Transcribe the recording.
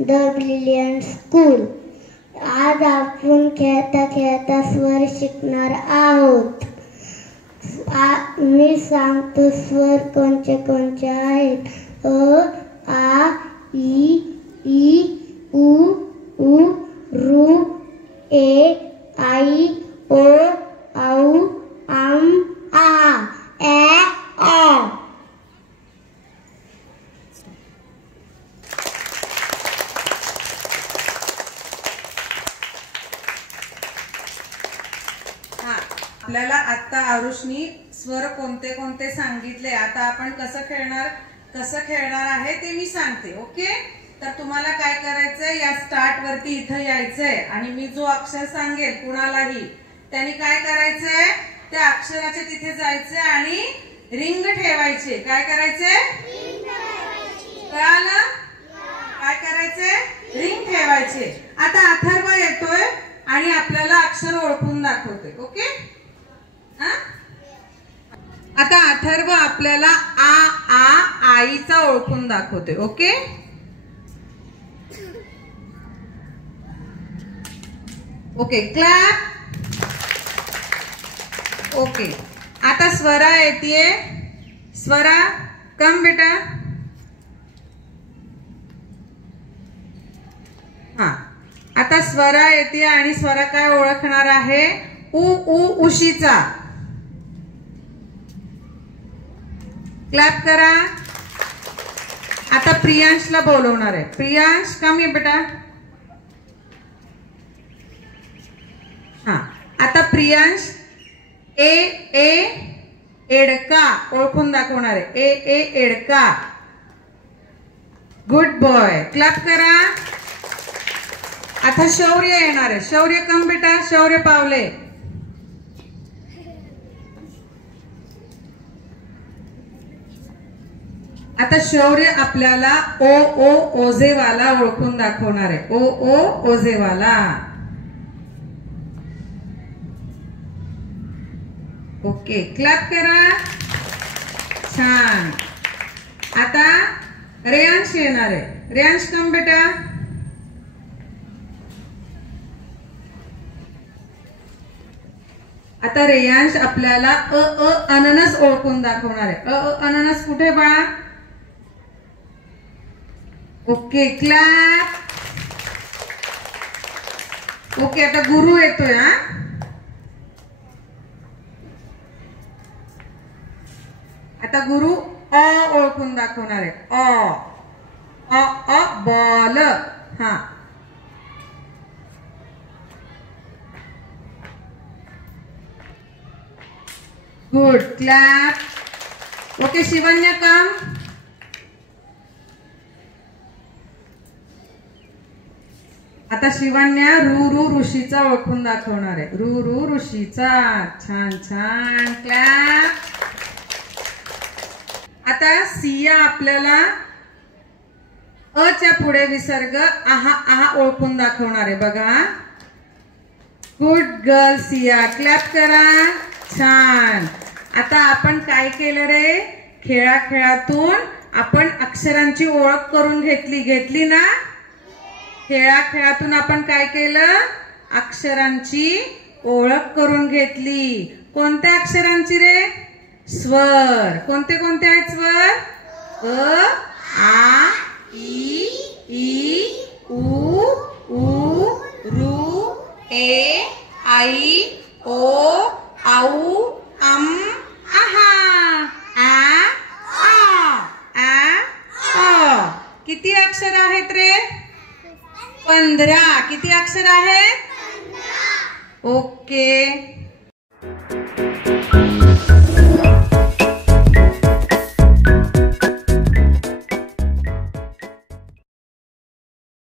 The brilliant school. आज आपण खेळता खेळता स्वर शिकणार आहोत. मी सांगतो स्वर कोणते कोणते आहेत. अ, आ, ई, उ, रू, ए, आई, ओ, औ, आम, आ, ए, ओ. आपल्याला आता आरुषनी स्वर कोणते कोणते सांगितले. आता आपण कसं खेळणार आहे ते मी सांगते. ओके, तर तुम्हाला काय करायचंय, या स्टार्ट वरती इथं यायचंय आणि मी जो अक्षर सांगेल कुणालाही त्यांनी काय करायचंय, त्या अक्षराच्या तिथे जायचंय आणि रिंग ठेवायचे. काय करायचंय, कळालं? काय करायचंय, रिंग ठेवायचे. आता अथर्व येतोय आणि आपल्याला अक्षर ओळखून दाखवतोय. ओके, आता अथर्व आपल्याला आईचा ओळखून दाखवतोय. Okay, okay, clap. ओके, आता स्वरा येते. स्वरा कम बेटा. हा, आता स्वरा येते आणि स्वरा काय ओळखणार आहे, उशीचा. क्लॅप करा. आता प्रियांशला बोलवणार आहे. प्रियांश कम ये बेटा. हा, आता प्रियांश एडका ओळखून दाखवणार आहे. एडका. Good boy. क्लॅप करा. आता शौर्य येणार आहे. शौर्य कम बेटा. शौर्य पावले. आता शौर्य आपल्याला ओझेवाला ओळखून दाखवणार आहे. ओझेवाला. ओके, क्लॅप करा. छान. आता रेयांश येणार आहे. रेयांश कम बेटा. आता रेयांश आपल्याला अननस ओळखून दाखवणार आहे. अननस कुठे बाळा. Okay, clap. ओके, आता गुरु येतोय. आता गुरु ओळखून दाखवणार आहे. बॉल. हा, गुड. क्लॅप. ओके, शिवन्या कम. आता शिवन्या ऋषीचा ओळखून दाखवणार आहे. ऋषीचा. छान छान. क्लॅप. आता सिया आपल्याला च्या पुढे विसर्ग आहा ओळखून दाखवणार आहे. बघा, गुड गर्ल सिया. क्लॅप करा. छान. आता आपण काय केलं रे, खेळातून आपण अक्षरांची ओळख करून घेतली ना. खेळातून आपण काय केलं, अक्षरांची ओळख करून घेतली. कोणत्या अक्षरांची रे, स्वर. कोणते कोणते आहेत स्वर, आ, ई, उ, रू, ए, आई, ओ, औ, अम, आहा, आ. किती अक्षर आहेत रे, 15. किती अक्षर आहेत, ओके.